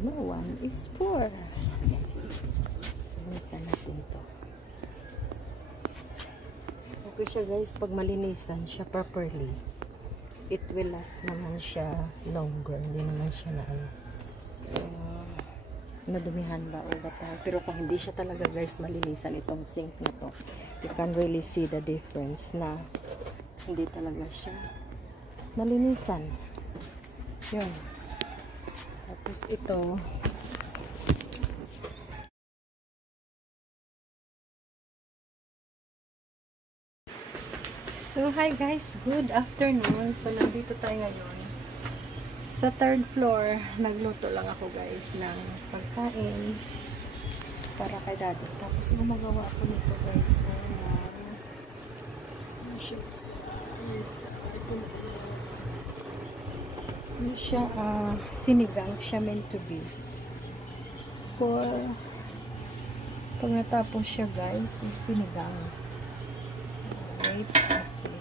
No one is poor. Yes. Linisan natin to. Okay siya guys, pag malinisan siya properly, it will last naman siya longer. Hindi naman siya na nadumihan ba all the time. Pero kung hindi siya talaga guys malinisan itong sink na to, you can really see the difference na hindi talaga siya malinisan. Yun. Tapos ito, so hi guys, good afternoon. So nandito tayo ngayon sa third floor. Nagluto lang ako guys ng pagkain para kay daddy. Tapos gumagawa ako nito guys. Ano siya, sinigang siya meant to be. For pag natapos siya guys, is sinigang. Wait, let's see.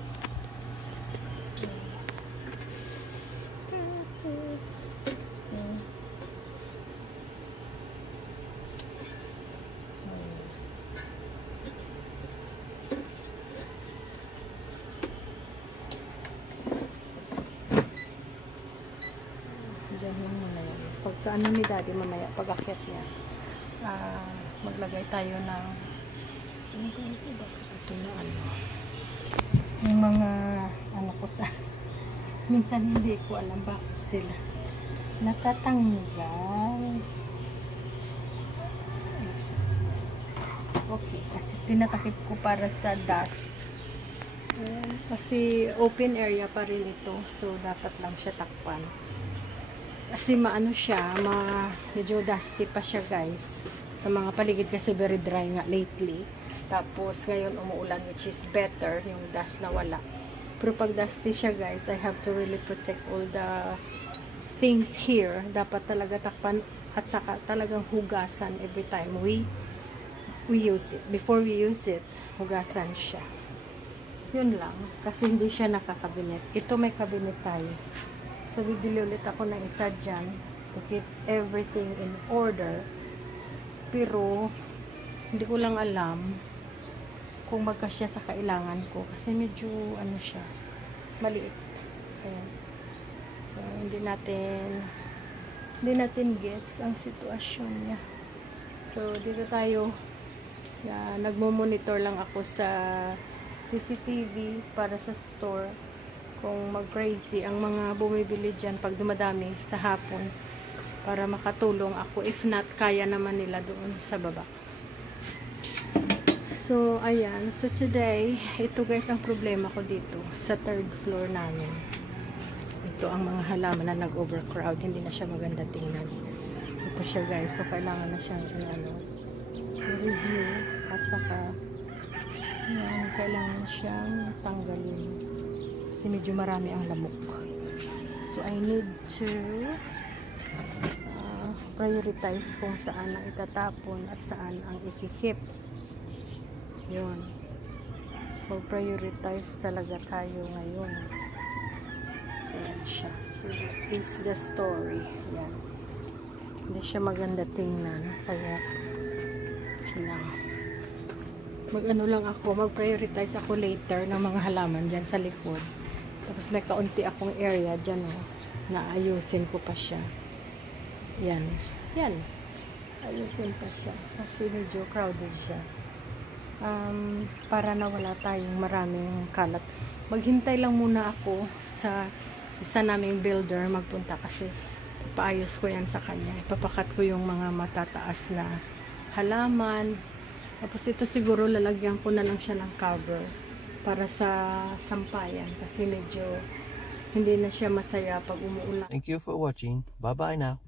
Diyan lang muna yan. Pagka ano ni daddy mamaya, pag-akyat niya, maglagay tayo ng ito na ano, yung mga ano ko sa minsan hindi ko alam bakit sila natatanggal. Okay, kasi tinatakip ko para sa dust. Kasi open area pa rin ito, so dapat lang siya takpan. Kasi maano siya, medyo dusty pa siya guys. Sa mga paligid kasi very dry nga lately. Tapos ngayon umuulan, which is better, yung dust na wala. Pero pag dusty siya guys, I have to really protect all the things here. Dapat talaga takpan at saka talagang hugasan every time we use it. Before we use it, hugasan siya. Yun lang. Kasi hindi siya nakakabinet. Ito may cabinet tayo. So, bibili ulit ako ng isa dyan to keep everything in order. Pero, hindi ko lang alam kung magkasya sa kailangan ko. Kasi medyo, ano siya, maliit. Ayan. So, hindi natin gets ang sitwasyon niya. So, dito tayo, nagmo-monitor lang ako sa CCTV para sa store. Kung mag-crazy ang mga bumibili dyan pag dumadami sa hapon para makatulong ako. If not, kaya naman nila doon sa baba. So, ayan. So, today, ito guys ang problema ko dito sa third floor namin. Ito ang mga halaman na nag-overcrowd. Hindi na siya maganda tingnan. Ito siya guys. So, kailangan na siyang review at saka kailangan siyang tanggalin. Kasi medyo marami ang lamok. So, I need to prioritize kung saan ang itatapon at saan ang ikikip. Yun. mag-prioritize talaga tayo ngayon. Ayan siya. So, that is the story. Ayan. Hindi siya maganda tingnan. Kaya, mag-ano lang ako, mag-prioritize ako later ng mga halaman dyan sa likod. Tapos may kaunti akong area dyan, oh, na ayusin ko pa siya. Yan. Yan. Ayusin pa siya. Kasi medyo crowded siya. Para na wala tayong maraming kalat. Maghintay lang muna ako sa isa naming builder magpunta kasi paayos ko yan sa kanya. Ipapakat ko yung mga matataas na halaman. Tapos ito siguro lalagyan ko na lang siya ng cover para sa sampayan kasi medyo hindi na siya masaya pag umuulan. Thank you for watching. Bye bye now.